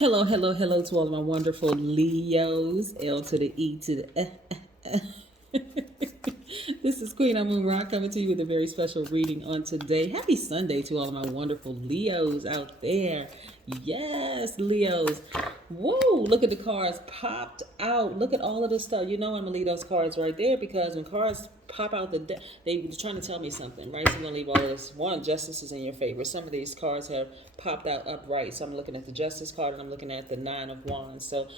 Hello, hello, hello to all of my wonderful Leos. L to the E to the This is Queen Amun Ra coming to you with a very special reading on today. Happy Sunday to all of my wonderful Leos out there. Yes, Leos. Whoa, look at the cards popped out. Look at all of this stuff. You know I'm going to leave those cards right there because when cards pop out the deck, they're trying to tell me something, right? So I'm going to leave all of this. One, justice is in your favor. Some of these cards have popped out upright. So I'm looking at the justice card and I'm looking at the nine of wands. So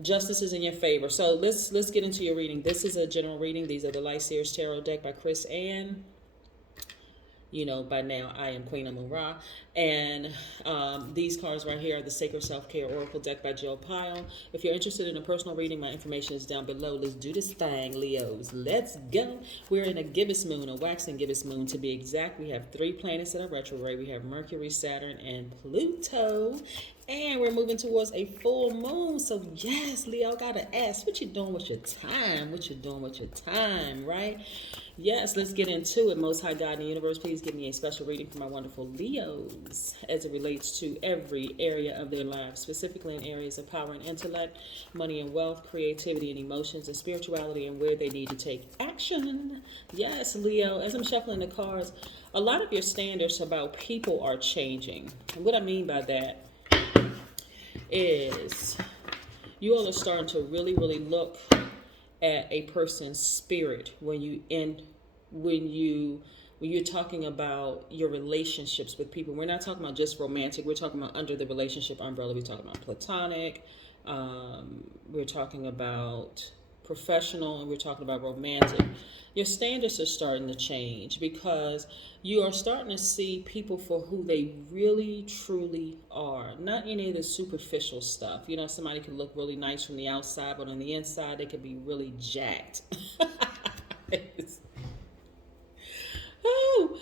justice is in your favor. So let's get into your reading. This is a general reading. These are the Light Seers Tarot deck by Chris Ann. You know, by now I am Queen Amun Ra. And these cards right here are the Sacred Self-Care Oracle deck by Jill Pyle. If you're interested in a personal reading, my information is down below. Let's do this thing, Leos. Let's go. We're in a gibbous moon, a waxing gibbous moon to be exact. We have 3 planets that are retrograde. We have Mercury, Saturn, and Pluto. And we're moving towards a full moon. So yes, Leo, gotta ask, what you doing with your time? What you doing with your time, right? Yes, let's get into it. Most High God in the universe, please give me a special reading for my wonderful Leos as it relates to every area of their lives, specifically in areas of power and intellect, money and wealth, creativity and emotions, and spirituality, and where they need to take action. Yes, Leo, as I'm shuffling the cards, a lot of your standards about people are changing. And what I mean by that is you all are starting to really look at a person's spirit when you're talking about your relationships with people. We're not talking about just romantic. We're talking about under the relationship umbrella. We're talking about platonic. We're talking about professional, and we're talking about romantic. Your standards are starting to change because you are starting to see people for who they really truly are, not any of the superficial stuff. You know, somebody can look really nice from the outside, but on the inside they could be really jacked. Oh,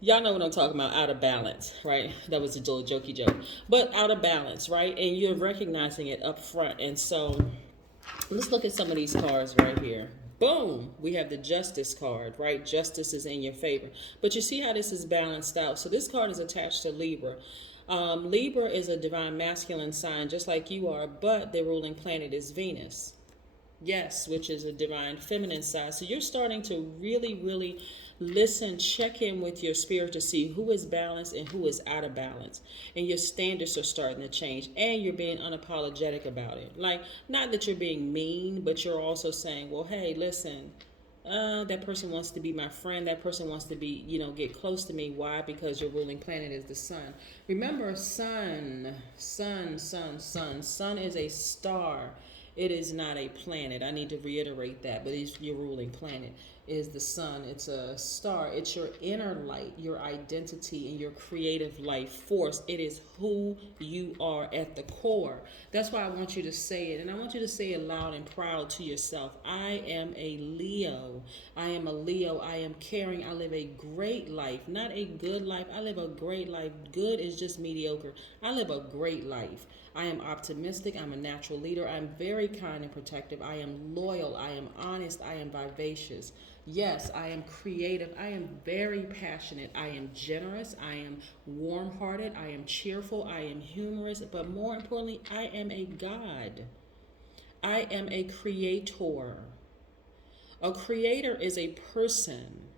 y'all know what I'm talking about. Out of balance, right? That was a little jokey joke, but out of balance, right? And you're recognizing it up front. And so let's look at some of these cards right here. Boom, we have the justice card, right? Justice is in your favor. But you see how this is balanced out. So this card is attached to Libra. Libra is a divine masculine sign, just like you are, but their ruling planet is Venus. Yes, which is a divine feminine side. So you're starting to really listen, check in with your spirit to see who is balanced and who is out of balance. And your standards are starting to change, and you're being unapologetic about it. Like, not that you're being mean, but you're also saying, well, hey, listen, that person wants to be my friend. That person wants to be, get close to me. Why? Because your ruling planet is the sun. Remember, sun is a star. It is not a planet. I need to reiterate that, but it's your ruling planet is the sun. It's a star. It's your inner light, your identity, and your creative life force. It is who you are at the core. That's why I want you to say it, and I want you to say it loud and proud to yourself. I am a Leo. I am a Leo. I am caring. I live a great life, not a good life. I live a great life. Good is just mediocre. I live a great life. I am optimistic. I'm a natural leader. I'm very kind and protective. I am loyal. I am honest. I am vivacious. Yes, I am creative. I am very passionate. I am generous. I am warm hearted. I am cheerful. I am humorous. But more importantly, I am a God. I am a creator. A creator is a person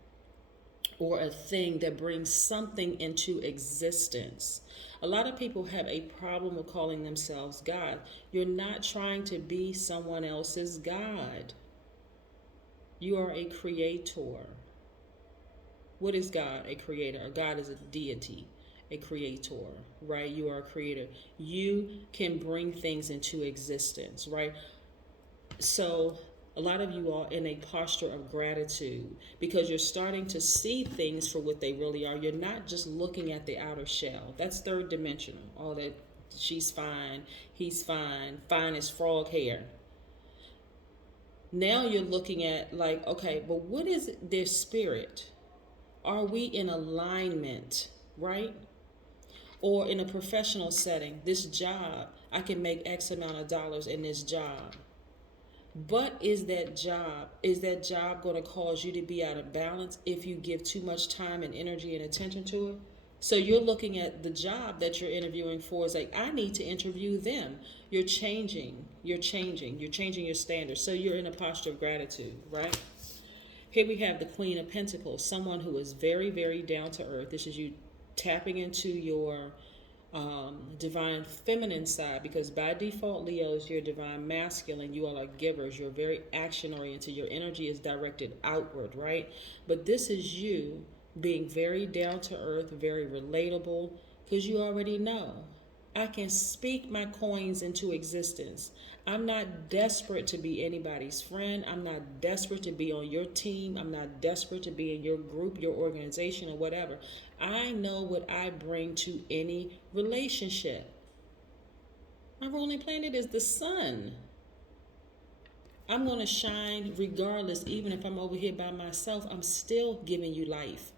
or a thing that brings something into existence. A lot of people have a problem with calling themselves God. You're not trying to be someone else's God. You are a creator. What is God? A creator. God is a deity, a creator, right? You are a creator. You can bring things into existence, right? So a lot of you are in a posture of gratitude because you're starting to see things for what they really are. You're not just looking at the outer shell. That's third dimensional. All that, she's fine, he's fine, fine as frog hair. Now you're looking at, like, okay, but what is their spirit? Are we in alignment, right? Or in a professional setting, this job, I can make X amount of dollars in this job. But is that job going to cause you to be out of balance if you give too much time and energy and attention to it? So you're looking at the job that you're interviewing for is like, I need to interview them. You're changing. You're changing. You're changing your standards. So you're in a posture of gratitude, right? Here we have the Queen of Pentacles, someone who is very, very down to earth. This is you tapping into your divine feminine side, because by default, Leos, you're divine masculine. You all are givers. You're very action oriented. Your energy is directed outward, right? But this is you being very down to earth, very relatable, because you already know I can speak my coins into existence. I'm not desperate to be anybody's friend. I'm not desperate to be on your team. I'm not desperate to be in your group, your organization, or whatever. I know what I bring to any relationship. My ruling planet is the sun. I'm going to shine regardless. Even if I'm over here by myself, I'm still giving you life.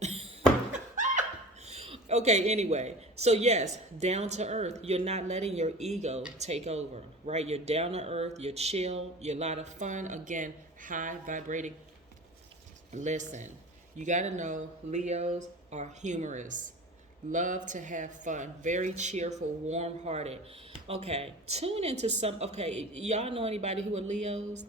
Okay, anyway, so yes, down to earth. You're not letting your ego take over, right? You're down to earth, you're chill, you're a lot of fun. Again, high vibrating. Listen, you got to know Leos are humorous, love to have fun, very cheerful, warm-hearted. Okay, tune into some, okay, y'all know anybody who are Leos?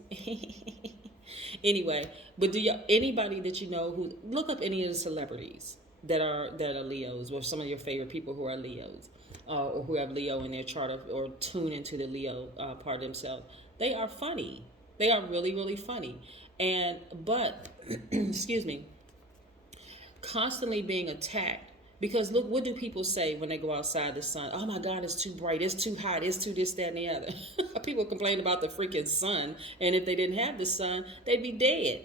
Anyway, but do y'all, anybody that you know who, look up any of the celebrities that are Leos, or some of your favorite people who are Leos, or who have Leo in their chart, or tune into the Leo part of themselves. They are funny. They are really, really funny. But excuse me, constantly being attacked, because look, what do people say when they go outside the sun? Oh my God, it's too bright, it's too hot, it's too this, that, and the other. People complain about the freaking sun, and if they didn't have the sun, they'd be dead.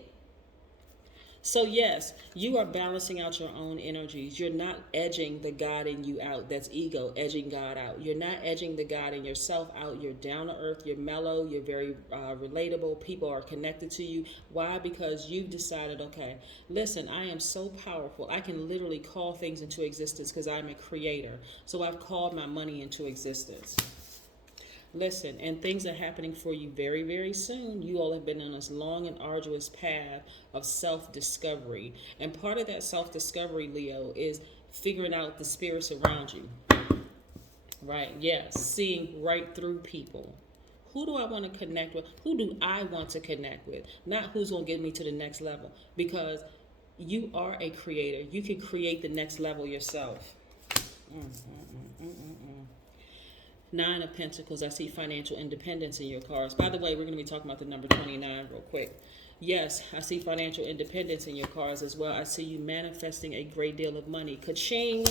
So yes, you are balancing out your own energies. You're not edging the God in you out. That's ego, edging God out. You're not edging the God in yourself out. You're down to earth. You're mellow. You're very relatable. People are connected to you. Why? Because you've decided, okay, listen, I am so powerful. I can literally call things into existence because I'm a creator. So I've called my money into existence. Listen, and things are happening for you very, very soon. You all have been on this long and arduous path of self-discovery. And part of that self-discovery, Leo, is figuring out the spirits around you. Right? Yes. Seeing right through people. Who do I want to connect with? Who do I want to connect with? Not who's going to get me to the next level. Because you are a creator. You can create the next level yourself. Nine of Pentacles. I see financial independence in your cards. By the way, we're going to be talking about the number 29 real quick. Yes, I see financial independence in your cards as well. I see you manifesting a great deal of money. Ka-ching,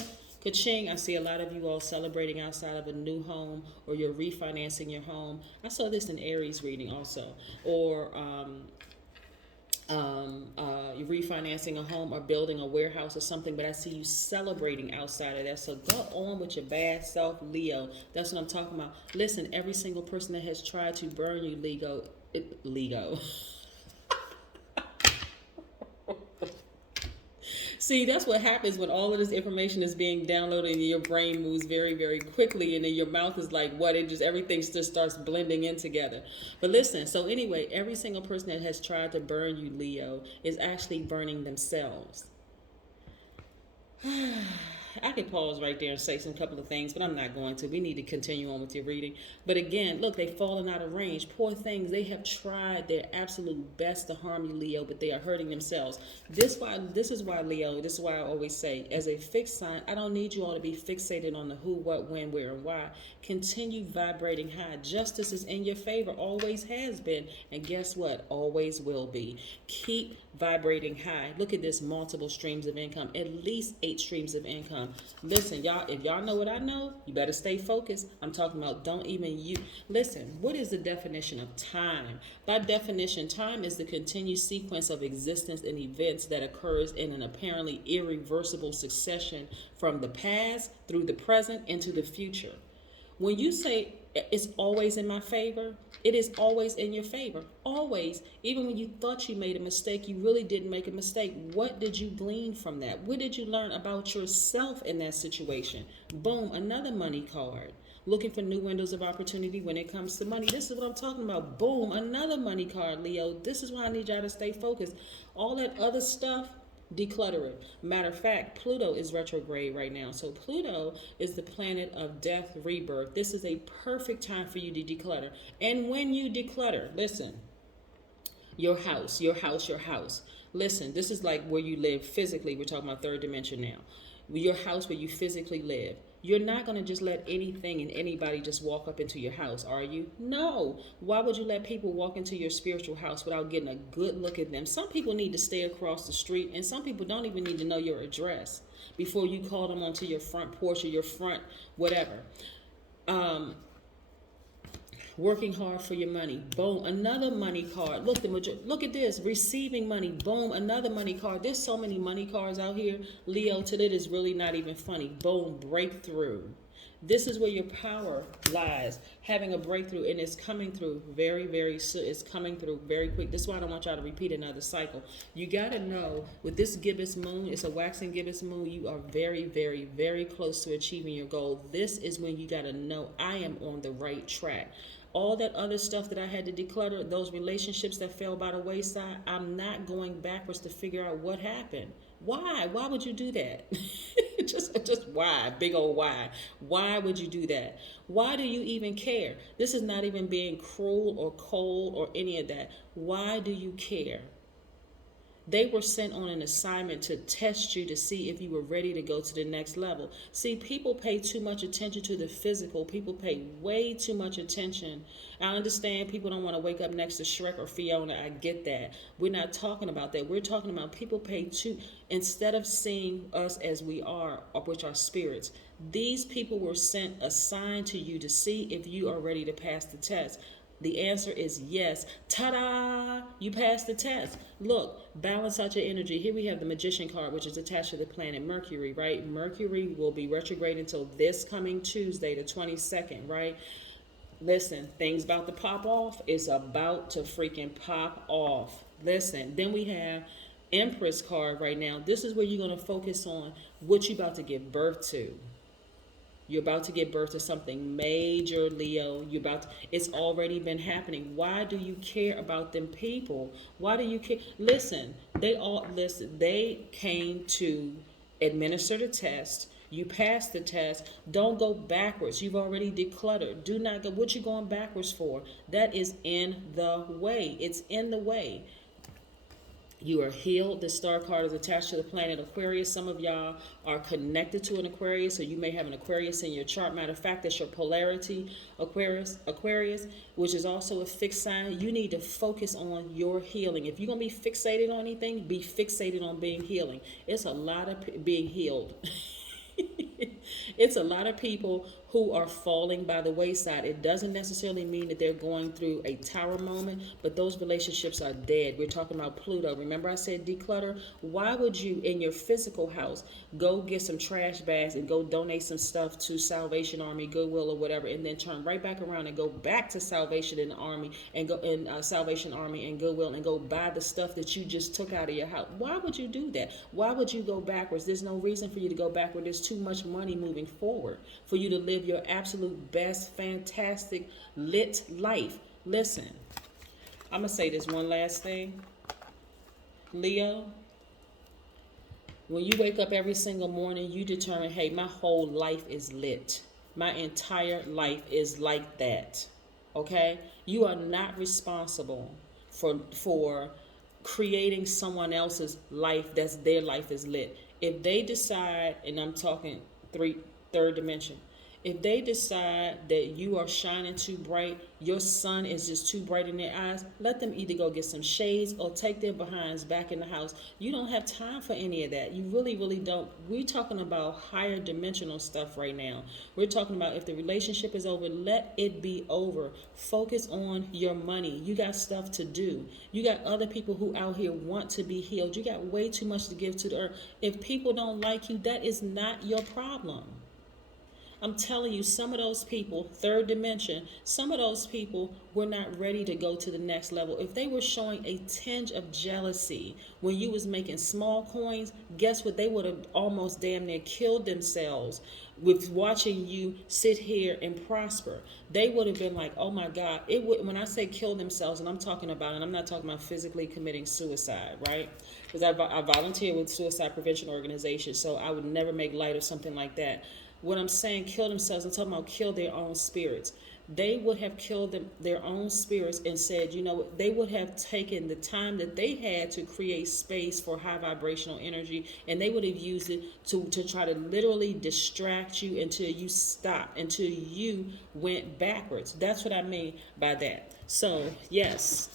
ka-ching. I see a lot of you all celebrating outside of a new home, or you're refinancing your home. I saw this in Aries reading also. Or you're refinancing a home or building a warehouse or something, but I see you celebrating outside of that. So go on with your bad self, Leo. That's what I'm talking about. Listen, every single person that has tried to burn you, Lego. See, that's what happens when all of this information is being downloaded and your brain moves very, very quickly, and then your mouth is like, what? It just, everything just starts blending in together. But listen, so anyway, every single person that has tried to burn you, Leo, is actually burning themselves. I could pause right there and say some couple of things, but I'm not going to. We need to continue on with your reading. But again, look, they've fallen out of range. Poor things. They have tried their absolute best to harm you, Leo, but they are hurting themselves. This is why, Leo, this is why I always say, as a fixed sign, I don't need you all to be fixated on the who, what, when, where, and why. Continue vibrating high. Justice is in your favor, always has been, and guess what? Always will be. Keep vibrating high. Look at this, multiple streams of income, at least 8 streams of income. Listen, y'all, if y'all know what I know, you better stay focused. I'm talking about listen, what is the definition of time? By definition, time is the continued sequence of existence and events that occurs in an apparently irreversible succession from the past through the present into the future. When you say it's always in my favor, it is always in your favor. Always. Even when you thought you made a mistake, you really didn't make a mistake. What did you glean from that? What did you learn about yourself in that situation? Boom, another money card. Looking for new windows of opportunity when it comes to money. This is what I'm talking about. Boom, another money card, Leo. This is why I need y'all to stay focused. All that other stuff, Declutter it. Matter of fact, Pluto is retrograde right now. So Pluto is the planet of death, rebirth. This is a perfect time for you to declutter. And when you declutter, listen, your house, your house, your house. Listen, this is like where you live physically. We're talking about third dimension now. Your house where you physically live. You're not going to just let anything and anybody just walk up into your house, are you? No. Why would you let people walk into your spiritual house without getting a good look at them? Some people need to stay across the street, and some people don't even need to know your address before you call them onto your front porch or your front whatever. Working hard for your money. Boom, another money card. Look at this. Receiving money. Boom, another money card. There's so many money cards out here. Leo, today is really not even funny. Boom, breakthrough. This is where your power lies. Having a breakthrough, and it's coming through very, very soon. It's coming through very quick. This is why I don't want y'all to repeat another cycle. You got to know, with this gibbous moon, it's a waxing gibbous moon, you are very, very, very close to achieving your goal. This is when you got to know, I am on the right track. All that other stuff that I had to declutter, those relationships that fell by the wayside, I'm not going backwards to figure out what happened. Why? Why would you do that? just why? Big old why. Why would you do that? Why do you even care? This is not even being cruel or cold or any of that. Why do you care? They were sent on an assignment to test you to see if you were ready to go to the next level. See, people pay too much attention to the physical. People pay way too much attention. I understand people don't want to wake up next to Shrek or Fiona. I get that. We're not talking about that. We're talking about people pay too, instead of seeing us as we are, which are spirits. These people were sent, assigned to you to see if you are ready to pass the test. The answer is yes. Ta-da! You passed the test. Look, balance out your energy. Here we have the Magician card, which is attached to the planet Mercury, right? Mercury will be retrograde until this coming Tuesday, the 22nd, right? Listen, things about to pop off. It's about to freaking pop off. Listen, then we have Empress card right now. This is where you're going to focus on what you're about to give birth to. You're about to give birth to something major, Leo. It's already been happening. Why do you care about them people? Why do you care? Listen, they came to administer the test. You passed the test. Don't go backwards. You've already decluttered. Do not go. What you going backwards for? That is in the way. It's in the way. You are healed. The star card is attached to the planet Aquarius. Some of y'all are connected to an Aquarius, so you may have an Aquarius in your chart. Matter of fact, that's your polarity, Aquarius, which is also a fixed sign. You need to focus on your healing. If you're going to be fixated on anything, be fixated on being healing. It's a lot of being healed. It's a lot of people who are falling by the wayside. It doesn't necessarily mean that they're going through a tower moment, but those relationships are dead. We're talking about Pluto. Remember I said declutter? Why would you, in your physical house, go get some trash bags and go donate some stuff to Salvation Army, Goodwill, or whatever, and then turn right back around and go back to Salvation in the Army and go in Salvation Army and Goodwill and go buy the stuff that you just took out of your house? Why would you do that? Why would you go backwards? There's no reason for you to go backward. There's too much money moving forward for you to live your absolute best, fantastic, lit life. Listen, I'm going to say this one last thing. Leo, when you wake up every single morning, you determine, hey, my whole life is lit. My entire life is like that. Okay? You are not responsible for creating someone else's life that's their life is lit. If they decide, and I'm talking third dimension, if they decide that you are shining too bright, your sun is just too bright in their eyes, let them either go get some shades or take their behinds back in the house. You don't have time for any of that. You really, really don't. We're talking about higher dimensional stuff right now. We're talking about if the relationship is over, let it be over. Focus on your money. You got stuff to do. You got other people who out here want to be healed. You got way too much to give to the earth. If people don't like you, that is not your problem. I'm telling you, some of those people, third dimension, some of those people were not ready to go to the next level. If they were showing a tinge of jealousy when you was making small coins, guess what? They would have almost damn near killed themselves with watching you sit here and prosper. They would have been like, oh my God. It would, when I say kill themselves, and I'm talking about, and I'm not talking about physically committing suicide, right? Because I volunteer with suicide prevention organizations, so I would never make light of something like that. When I'm saying kill themselves, I'm talking about kill their own spirits. They would have killed their own spirits and said, you know, they would have taken the time that they had to create space for high vibrational energy, and they would have used it to try to literally distract you until you stopped, until you went backwards. That's what I mean by that. So, yes,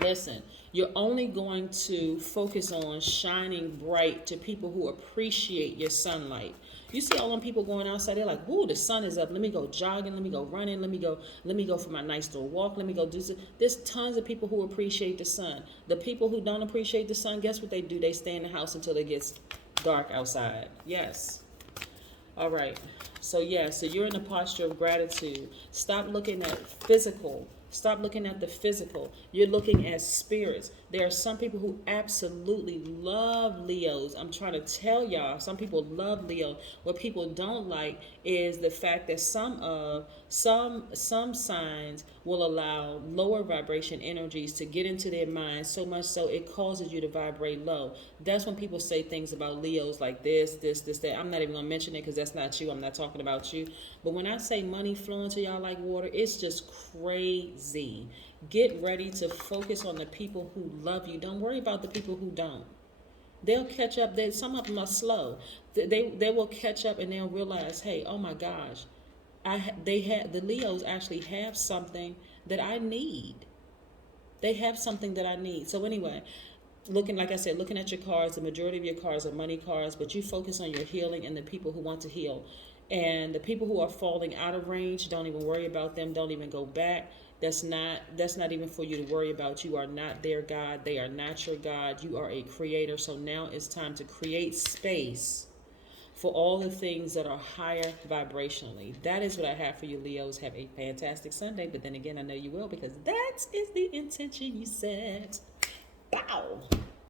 listen, you're only going to focus on shining bright to people who appreciate your sunlight. You see all them people going outside, they're like, "Ooh, the sun is up. Let me go jogging. Let me go running. Let me go for my nice little walk. Let me go do this." There's tons of people who appreciate the sun. The people who don't appreciate the sun, guess what they do? They stay in the house until it gets dark outside. Yes. All right. So so you're in a posture of gratitude. Stop looking at physical. Stop looking at the physical. You're looking at spirits. There are some people who absolutely love Leos. I'm trying to tell y'all, some people love Leo. What people don't like is the fact that some signs will allow lower vibration energies to get into their minds, so much so it causes you to vibrate low. That's when people say things about Leos like this, that. I'm not even gonna mention it because that's not you. I'm not talking about you. But when I say money flowing to y'all like water, it's just crazy. Get ready to focus on the people who love you. Don't worry about the people who don't. They'll catch up. Some of them are slow. They will catch up and they'll realize, hey, oh my gosh, the Leos actually have something that I need. They have something that I need. So anyway, like I said, looking at your cards, the majority of your cards are money cards, but you focus on your healing and the people who want to heal. And the people who are falling out of range, don't even worry about them. Don't even go back. That's not even for you to worry about. You are not their God. They are not your God. You are a creator. So now it's time to create space for all the things that are higher vibrationally. That is what I have for you, Leos. Have a fantastic Sunday. But then again, I know you will, because that is the intention you set. Bow.